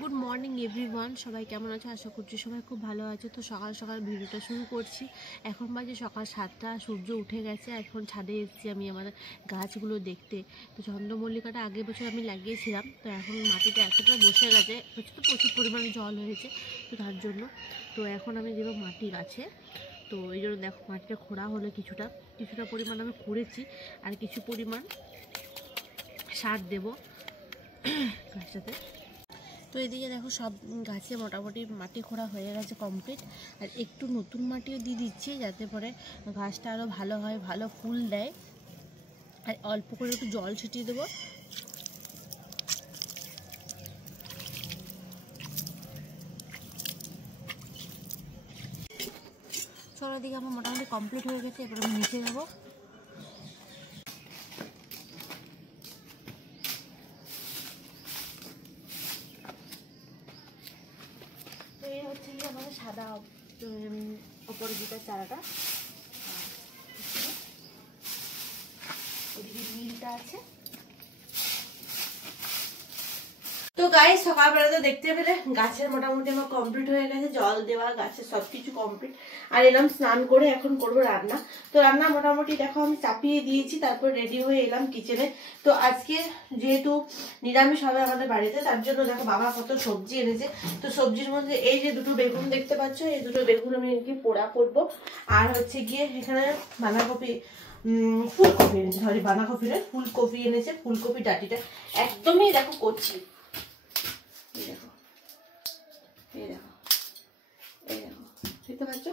Good morning everyone, সবাই কেমন আছো? আশা করছি সবাই খুব ভালো আছে। তো সকাল সকাল ভিডিওটা শুরু করছি। এখন বাজে সকাল 7টা, সূর্য উঠে গেছে। এখন ছাদে এসেছি আমি আমাদের গাছগুলো দেখতে। তো চন্দ্রমল্লিকাটা আগের বছর আমি লাগিয়েছিলাম, তো এখন মাটিতে এতটা বসে গেছে, তো প্রচুর পরিমাণে জল হয়েছে, তো তার জন্য তো এখন আমি দেবো মাটি গাছে। তো এই জন্য দেখো মাটিটা খোঁড়া হলে কিছুটা কিছুটা পরিমাণ আমি খুঁড়েছি, আর কিছু পরিমাণ সার দেবো গাছটাতে। তো এদিকে দেখো সব গাছে মোটামুটি মাটি খোঁড়া হয়ে গেছে কমপ্লিট, আর একটু নতুন মাটিও দিয়ে দিচ্ছি যাতে পরে গাছটা আরও ভালো হয়, ভালো ফুল দেয়। আর অল্প করে একটু জল ছিটিয়ে দেবো। চলো দিকে আমার মোটামুটি কমপ্লিট হয়ে গেছে, এবার আমি নিচে যাবো। তো এই হচ্ছে কি আমাদের সাদা অপরাজিতার চারাটা, ওদিকে নীলটা আছে। তো গাইস সকালবেলা তো দেখতে পেলে গাছের মোটামুটি আমার কমপ্লিট হয়ে গেছে, জল দেওয়া, গাছের সবকিছু কমপ্লিট। আর এলাম স্নান করে, এখন করবো রান্না। তো রান্না মোটামুটি দেখো আমি চাপিয়ে দিয়েছি, তারপর রেডি হয়ে এলাম কিচেনে। তো আজকে যেহেতু নিরামিষ হবে আমাদের বাড়িতে, তার জন্য দেখো বাবা কত সবজি এনেছে। তো সবজির মধ্যে এই যে দুটো বেগুন দেখতে পাচ্ছ, এই দুটো বেগুন আমি পোড়া করবো। আর হচ্ছে গিয়ে এখানে বাঁধাকপি, ফুলকপি এনেছে, সরি বাঁধাকপি নয়, ফুলকপি এনেছে। ফুলকপি ডাঁটিটা একদমই দেখো করছি, এই দেখো, এই দেখো, এই দেখো, দেখতে পাচ্ছ?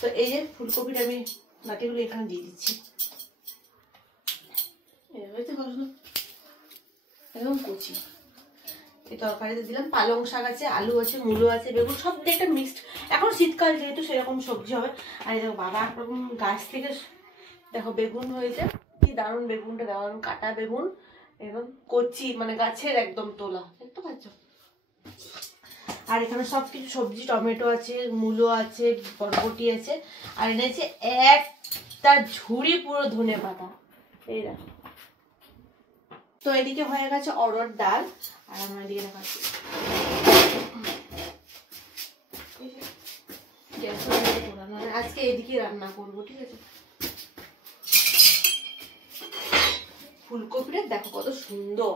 তো এই যে ফুলকপিটা আমি বাকিগুলো এখানে দিয়ে দিচ্ছি, একদম কুচি। এই তরকারিতে দিলাম। পালং শাক আছে, আলু আছে, মূলো আছে, বেগুন, সব দিয়ে একটা মিক্সড। এখন শীতকাল যেহেতু সেরকম সবজি হবে। আর দেখো বাবা একরকম গাছ থেকে দেখো বেগুন হয়েছে, কি দারুণ বেগুনটা, দারুণ কাটা বেগুন, একদম কচি, মানে গাছের একদম তোলা, দেখতে পাচ্ছ? আর এখানে সব কিছু সবজি, টমেটো আছে, মূলো আছে, বরবটি আছে, আর এনেছে একটা ঝুড়ি পুরো ধনে পাতা, এই দেখো। তো এদিকে হয়ে গেছে অরহর ডাল, আর আমার এদিকে দেখাচ্ছি আজকে এদিকে রান্না করবো, ঠিক আছে? ফুলকপিটা দেখো কত সুন্দর,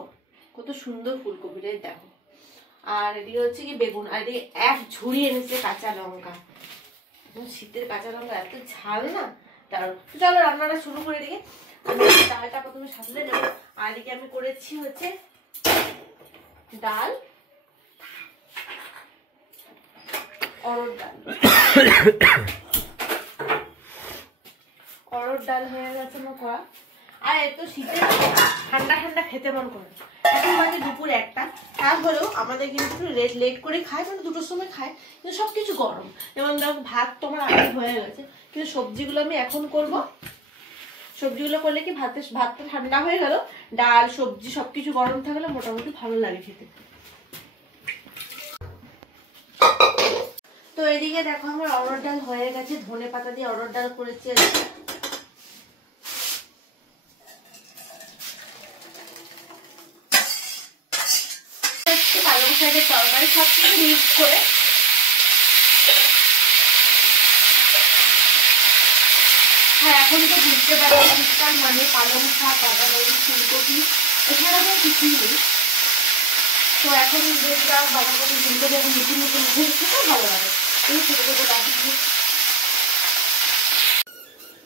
কত সুন্দর ফুলকপিটা দেখো। আর এদিকে হচ্ছে কি বেগুন, আর এদিকে এক ঝুড়ি এনেছে কাঁচা লঙ্কা। শীতের কাঁচা লঙ্কা এত ঝাল না, দারুণ। তো চলো রান্নাটা শুরু করে দিকে। আমি ডালটা প্রথমে সাজলে নেব। আর এদিকে আমি করেছি হচ্ছে ডাল, অরহর ডাল। অরহর ডাল হয়ে গেছে আমার করা। আর এত শীতে ঠান্ডা ঠান্ডা খেতে মন করে। এখন বাজে দুপুর 1টা, তারপরেও আমাদের কিন্তু লেট করে খায়, মানে 2টোর সময় খায়, কিন্তু সবকিছু গরম। যেমন দেখো ভাত তোমার আগে হয়ে গেছে, কিন্তু সবজিগুলো আমি এখন করব। সবজিগুলো করলে কি ভাতটা ঠান্ডা হয়ে গেল, ডাল সবজি সবকিছু গরম থাকলে মোটামুটি ভালো লাগে খেতে। তো এদিকে দেখো আমার অরহর ডাল হয়ে গেছে, ধনে পাতা দিয়ে অরহর ডাল করেছি। পালং শাকের তরকারি সবকিছু মিক্স করে। হ্যাঁ, এখন তো বুঝতে পারছি শীতকাল মানে পালং শাক, বাঁধাকপি, ফুলকপি, এছাড়া তো কিছুই নেই। তো এখন দেখলাম বাঁধাকপি, ফুলকপি এখন নতুন নতুন উঠে খেতেও ভালো লাগে, এই ছোটো ছোটো গাছ।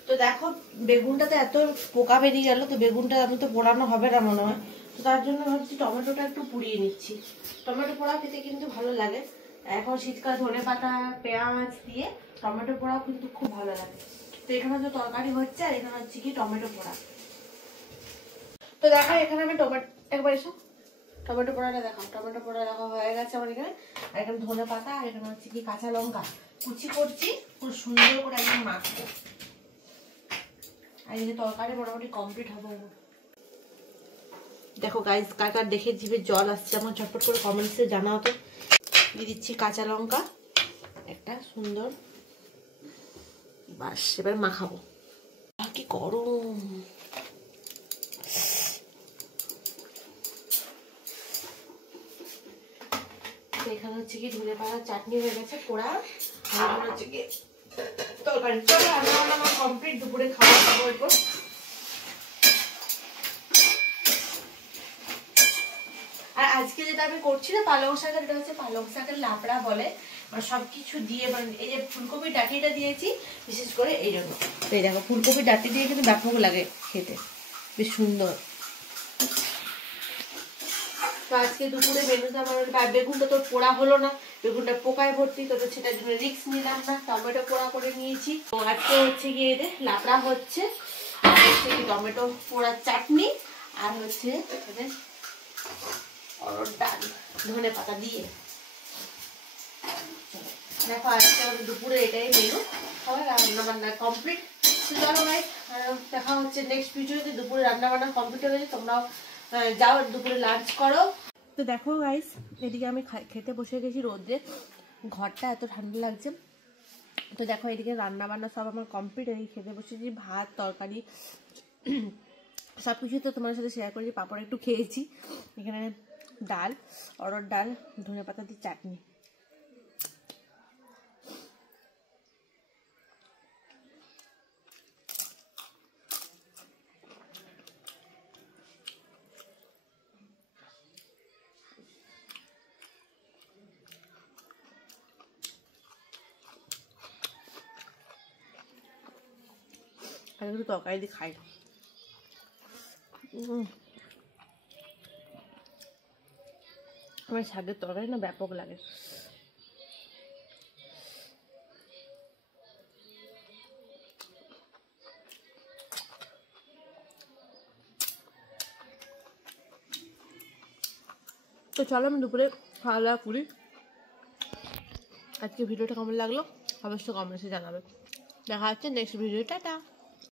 তো দেখো বেগুনটাতে এত পোকা বেরিয়ে গেল, তো বেগুনটা আমি তো পোড়ানো হবে না মনে হয়, তো তার জন্য ভাবছি টমেটোটা একটু পুড়িয়ে নিচ্ছি। টমেটো পোড়া খেতে কিন্তু ভালো লাগে। এখন শীতকাল ধনে পাতা পেঁয়াজ দিয়ে টমেটো পোড়াও কিন্তু খুব ভালো লাগে। তো এখানে তো তরকারি হচ্ছে, আর এখানে হচ্ছে কি টমেটো পোড়া। তো দেখো এখানে আমি একবার এসো টমেটো পোড়াটা দেখাও। টমেটো পোড়া দেখা হয়ে গেছে আমার এখানে। আর এখানে ধনে পাতা, আর এখানে হচ্ছে কি কাঁচা লঙ্কা কুচি করছি, খুব সুন্দর করে একদম মাখবো। আর এই যে তরকারি মোটামুটি কমপ্লিট হবে। দেখো গাইস, কার দেখে জিভে জল আসছে আমার, ঝটপট করে কমেন্টসে জানাও তো। দিয়ে দিচ্ছি কাঁচা লঙ্কা একটা সুন্দর, বাস এবার মাখাবো। কি গরম, তো এখানে হচ্ছে কি ধনে পাতার চাটনি হয়ে গেছে পোড়া, আর এখানে হচ্ছে কি তরকারি। চলো রান্না বান্না আমার কমপ্লিট, দুপুরে খাওয়া খাবো এরপর। আর আজকে যেটা আমি করছি না পালং শাকের, এটা হচ্ছে পালং শাকের লাবড়া বলে, মানে সবকিছু দিয়ে, মানে এই যে ফুলকপির ডাঁটিটা দিয়েছি বিশেষ করে এই জন্য। তো এই দেখো ফুলকপির ডাঁটি দিয়ে কিন্তু ব্যাপক লাগে খেতে, বেশ সুন্দর। তো আজকে দুপুরে মেনুতে আমার বেগুনটা তো পোড়া হলো না, বেগুনটা পোকায় ভর্তি, তো সেটার জন্য রিস্ক নিলাম না, টমেটো পোড়া করে নিয়েছি। তো আজকে হচ্ছে গিয়ে এদের লাবড়া হচ্ছে, আর হচ্ছে কি টমেটো পোড়ার চাটনি, আর হচ্ছে অরহর ডাল ধনে পাতা দিয়ে। দেখো আজকে আমাদের দুপুরে এটাই মেনু, সবাই রান্না বান্না কমপ্লিট। চলো ভাই দেখা হচ্ছে নেক্সট ভিডিওতে। দুপুরে রান্না বান্না কমপ্লিট হয়ে গেছে, তোমরাও যাও দুপুরে লাঞ্চ করো। তো দেখো গাইস, এদিকে আমি খেতে বসে গেছি রোদ্রে, ঘরটা এত ঠান্ডা লাগছে। তো দেখো এদিকে রান্না বান্না সব আমার কমপ্লিট, এদিকে খেতে বসেছি, ভাত তরকারি সব কিছুই তো তোমার সাথে শেয়ার করেছি, পাপড় একটু খেয়েছি, এখানে ডাল অরহর ডাল ধনে পাতা দিয়ে চাটনি। আর একটু তরকারি দিয়ে খাই। আমার শাকের তরকারি না ব্যাপক লাগে। তো চলো আমি দুপুরে খাওয়া দাওয়া করি। আজকে ভিডিওটা কেমন লাগলো অবশ্যই কমেন্টসে জানাবে। দেখা হচ্ছে নেক্সট ভিডিও, টাটা।